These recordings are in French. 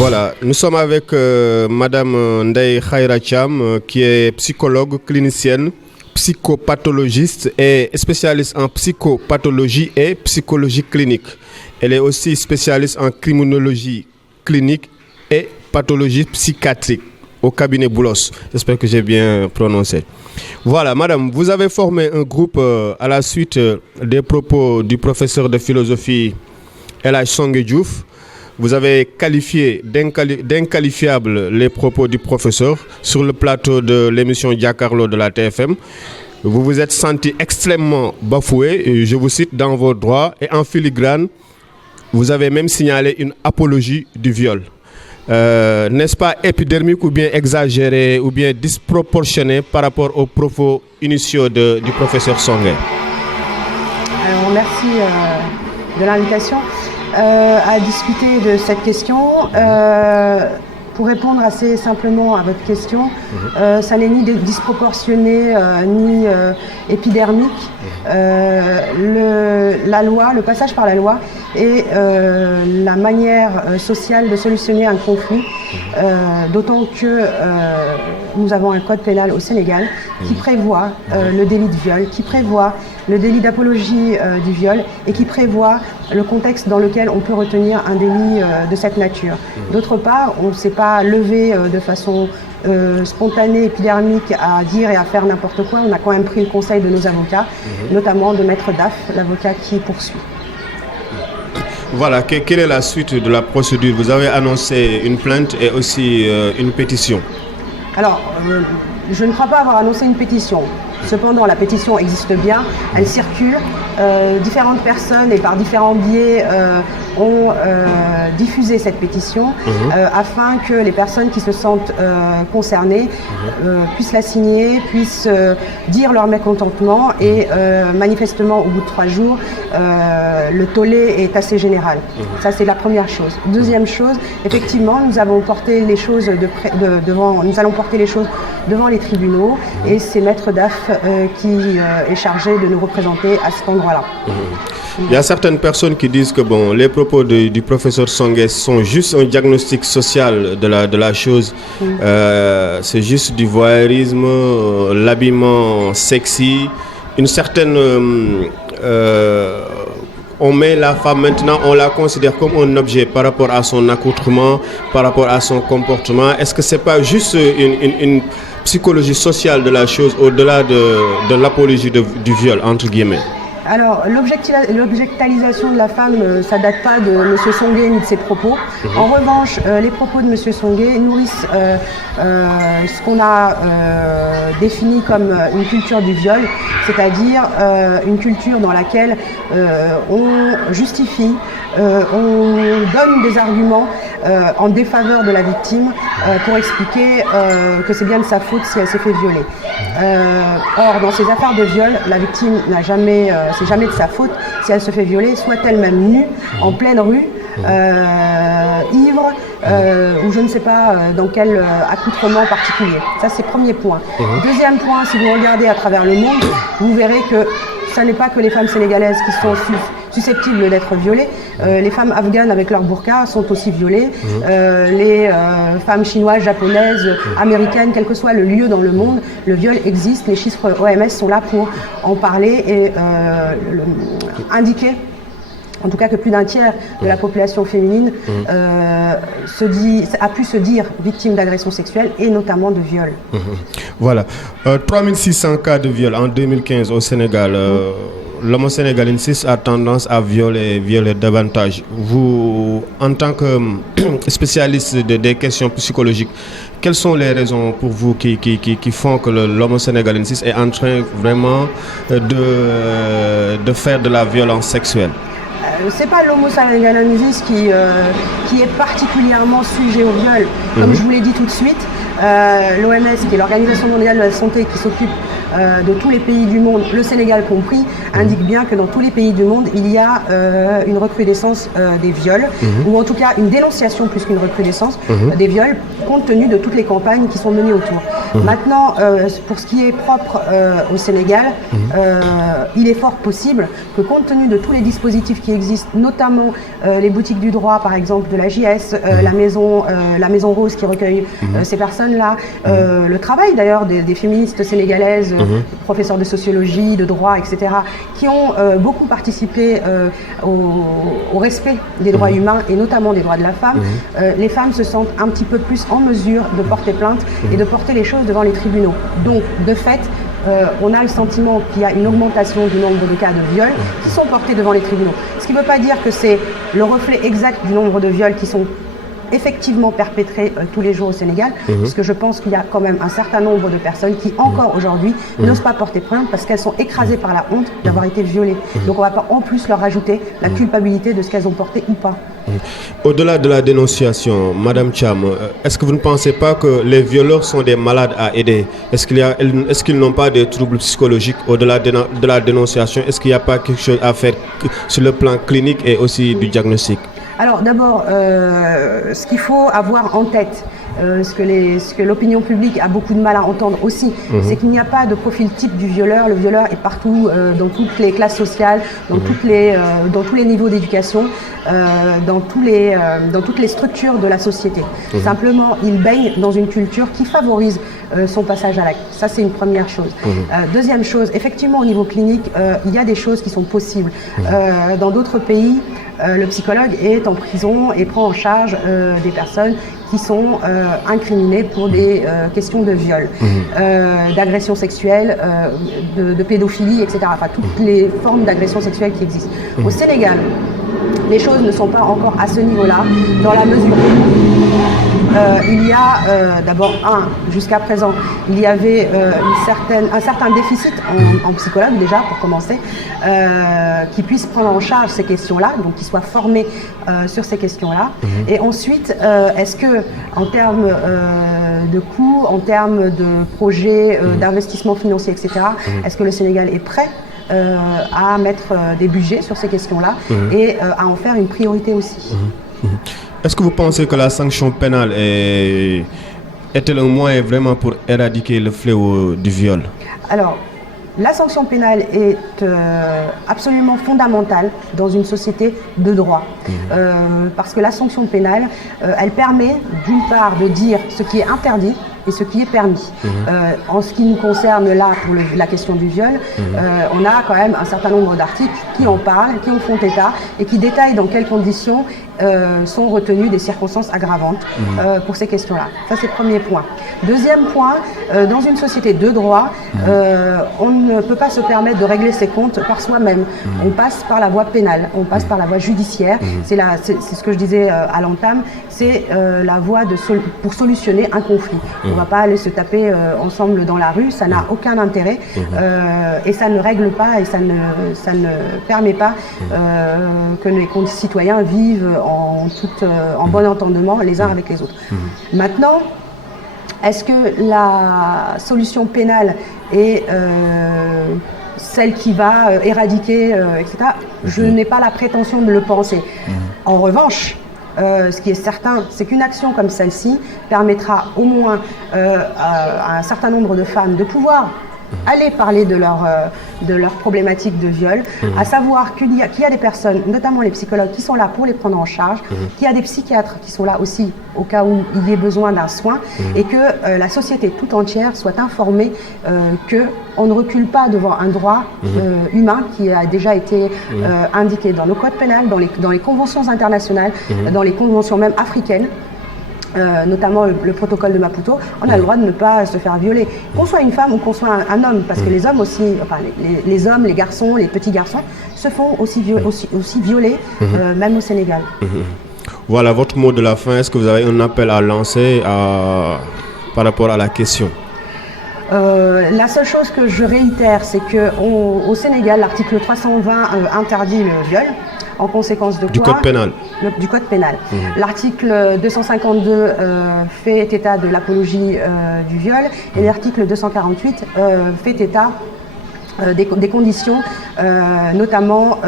Voilà, nous sommes avec Madame Ndeye Khaira Thiam, qui est psychologue clinicienne, psychopathologiste et spécialiste en psychopathologie et psychologie clinique. Elle est aussi spécialiste en criminologie clinique et pathologie psychiatrique au cabinet Boulos. J'espère que j'ai bien prononcé. Voilà, madame, vous avez formé un groupe à la suite des propos du professeur de philosophie El Hadj Songué Diouf. Vous avez qualifié d'inqualifiables les propos du professeur sur le plateau de l'émission Jakaarlo de la TFM. Vous vous êtes senti extrêmement bafoué, et je vous cite, dans vos droits, et en filigrane, vous avez même signalé une apologie du viol. N'est-ce pas épidermique ou bien exagéré ou bien disproportionné par rapport aux propos initiaux du professeur Songué? Alors, merci de l'invitation à discuter de cette question. Pour répondre assez simplement à votre question, ça n'est ni disproportionné ni épidermique. La loi, le passage par la loi est la manière sociale de solutionner un conflit, d'autant que nous avons un code pénal au Sénégal qui prévoit le délit de viol, qui prévoit le délit d'apologie du viol et qui prévoit le contexte dans lequel on peut retenir un délit de cette nature. D'autre part, on ne s'est pas levé de façon spontanée, épidermique à dire et à faire n'importe quoi. On a quand même pris le conseil de nos avocats, notamment de Maître Daf, l'avocat qui poursuit. Voilà, quelle est la suite de la procédure? Vous avez annoncé une plainte et aussi une pétition. Alors, je ne crois pas avoir annoncé une pétition. Cependant, la pétition existe bien, elle circule. Différentes personnes et par différents biais ont diffusé cette pétition afin que les personnes qui se sentent concernées puissent la signer, puissent dire leur mécontentement et manifestement au bout de 3 jours, le tollé est assez général. Ça, c'est la première chose. Deuxième chose, effectivement, nous allons porter les choses devant les tribunaux et c'est Maître Daf qui est chargé de nous représenter à cet endroit-là. Il y a certaines personnes qui disent que les propos du professeur Songué sont juste un diagnostic social de la chose. C'est juste du voyeurisme, l'habillement sexy, une certaine... on met la femme maintenant, on la considère comme un objet par rapport à son accoutrement, par rapport à son comportement. Est-ce que c'est pas juste une psychologie sociale de la chose au-delà de l'apologie du viol, entre guillemets? Alors, l'objectalisation de la femme, ça date pas de M. Songué ni de ses propos. En revanche, les propos de M. Songué nourrissent ce qu'on a défini comme une culture du viol, c'est-à-dire une culture dans laquelle on justifie, on donne des arguments en défaveur de la victime pour expliquer que c'est bien de sa faute si elle s'est fait violer. Or, dans ces affaires de viol, la victime n'a jamais, c'est jamais de sa faute si elle se fait violer, soit elle-même nue, en pleine rue, ivre, ou je ne sais pas dans quel accoutrement particulier. Ça, c'est le premier point. Deuxième point, si vous regardez à travers le monde, vous verrez que ce n'est pas que les femmes sénégalaises qui sont susceptibles d'être violées. Les femmes afghanes avec leur burqa sont aussi violées. Les femmes chinoises, japonaises, américaines, quel que soit le lieu dans le monde, le viol existe. Les chiffres OMS sont là pour en parler et indiquer en tout cas que plus d'un tiers de la population féminine a pu se dire victime d'agression sexuelle et notamment de viol. Voilà. 3600 cas de viol en 2015 au Sénégal. L'homme sénégalensis a tendance à violer davantage. Vous, en tant que spécialiste des questions psychologiques, quelles sont les raisons pour vous qui font que l'homme sénégalensis est en train vraiment de faire de la violence sexuelle? C'est pas l'homo sénégalensis qui est particulièrement sujet au viol. Comme je vous l'ai dit tout de suite, l'OMS, qui est l'Organisation mondiale de la santé, qui s'occupe de tous les pays du monde, le Sénégal compris, indique bien que dans tous les pays du monde, il y a une recrudescence des viols, ou en tout cas une dénonciation plus qu'une recrudescence des viols, compte tenu de toutes les campagnes qui sont menées autour. Maintenant, pour ce qui est propre au Sénégal, il est fort possible que compte tenu de tous les dispositifs qui existent, notamment les boutiques du droit, par exemple, de la JS, la Maison Rose qui recueille ces personnes-là, le travail d'ailleurs des féministes sénégalaises, professeurs de sociologie, de droit, etc., qui ont beaucoup participé au respect des droits humains et notamment des droits de la femme, les femmes se sentent un petit peu plus en mesure de porter plainte et de porter les choses devant les tribunaux. Donc, de fait, on a le sentiment qu'il y a une augmentation du nombre de cas de viols qui sont portés devant les tribunaux. Ce qui ne veut pas dire que c'est le reflet exact du nombre de viols qui sont effectivement perpétrés tous les jours au Sénégal, parce que je pense qu'il y a quand même un certain nombre de personnes qui encore aujourd'hui n'osent pas porter plainte parce qu'elles sont écrasées par la honte d'avoir été violées. Donc on ne va pas en plus leur rajouter la culpabilité de ce qu'elles ont porté ou pas. Au-delà de la dénonciation, Madame Thiam, est-ce que vous ne pensez pas que les violeurs sont des malades à aider? Est-ce qu'ils n'ont pas de troubles psychologiques au-delà de la dénonciation? Est-ce qu'il n'y a pas quelque chose à faire sur le plan clinique et aussi du diagnostic? Alors d'abord, ce qu'il faut avoir en tête, ce que l'opinion publique a beaucoup de mal à entendre aussi, c'est qu'il n'y a pas de profil type du violeur. Le violeur est partout, dans toutes les classes sociales, dans tous les niveaux d'éducation, dans toutes les structures de la société. Simplement, il baigne dans une culture qui favorise son passage à l'acte. Ça, c'est une première chose. Deuxième chose, effectivement, au niveau clinique, il y a des choses qui sont possibles. Dans d'autres pays, le psychologue est en prison et prend en charge des personnes qui sont incriminées pour des questions de viol, d'agression sexuelle, de pédophilie, etc. Enfin, toutes les formes d'agression sexuelle qui existent. Au Sénégal, les choses ne sont pas encore à ce niveau-là, dans la mesure où il y a d'abord, jusqu'à présent, il y avait un certain déficit en psychologue déjà, pour commencer, qui puissent prendre en charge ces questions-là, donc qui soient formés sur ces questions-là. Et ensuite, est-ce que, en termes de coûts, en termes de projets, d'investissement financier, etc., est-ce que le Sénégal est prêt à mettre des budgets sur ces questions-là et à en faire une priorité aussi. Est-ce que vous pensez que la sanction pénale est-elle un moyen vraiment pour éradiquer le fléau du viol? Alors, la sanction pénale est absolument fondamentale dans une société de droit. Parce que la sanction pénale, elle permet d'une part de dire ce qui est interdit et ce qui est permis. En ce qui nous concerne là, pour la question du viol, on a quand même un certain nombre d'articles qui en parlent, qui en font état et qui détaillent dans quelles conditions sont retenues des circonstances aggravantes pour ces questions-là. Ça, c'est le premier point. Deuxième point, dans une société de droit, on ne peut pas se permettre de régler ses comptes par soi-même. On passe par la voie pénale, on passe par la voie judiciaire. C'est ce que je disais à l'entame, c'est la voie pour solutionner un conflit. On ne va pas aller se taper ensemble dans la rue, ça n'a aucun intérêt et ça ne règle pas et ça ne permet pas que les concitoyens vivent en bon entendement les uns avec les autres. Maintenant, est-ce que la solution pénale est celle qui va éradiquer, etc. Je n'ai pas la prétention de le penser. En revanche, ce qui est certain, c'est qu'une action comme celle-ci permettra au moins à un certain nombre de femmes de pouvoir aller parler de leur problématique de viol, à savoir qu'il y a des personnes, notamment les psychologues, qui sont là pour les prendre en charge, qu'il y a des psychiatres qui sont là aussi au cas où il y ait besoin d'un soin, et que la société tout entière soit informée qu'on ne recule pas devant un droit humain qui a déjà été indiqué dans nos codes pénals, dans les conventions internationales, dans les conventions même africaines. Notamment le protocole de Maputo, on a le droit de ne pas se faire violer. Qu'on soit une femme ou qu'on soit un homme, parce que les hommes aussi, enfin les hommes, les garçons, les petits garçons, se font aussi violer, même au Sénégal. Voilà votre mot de la fin. Est-ce que vous avez un appel à lancer par rapport à la question? La seule chose que je réitère, c'est qu'au Sénégal, l'article 320 interdit le viol. en conséquence de quoi Du code pénal. Du code pénal. L'article 252 fait état de l'apologie du viol et l'article 248 fait état des conditions, notamment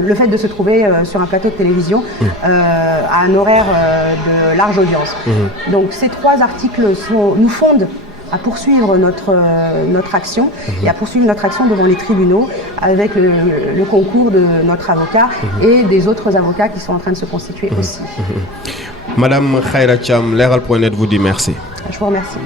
le fait de se trouver sur un plateau de télévision à un horaire de large audience. Donc ces trois articles nous fondent à poursuivre notre action et à poursuivre notre action devant les tribunaux avec le concours de notre avocat et des autres avocats qui sont en train de se constituer aussi. Madame Khaira Thiam, Leral.net vous dit merci. Je vous remercie.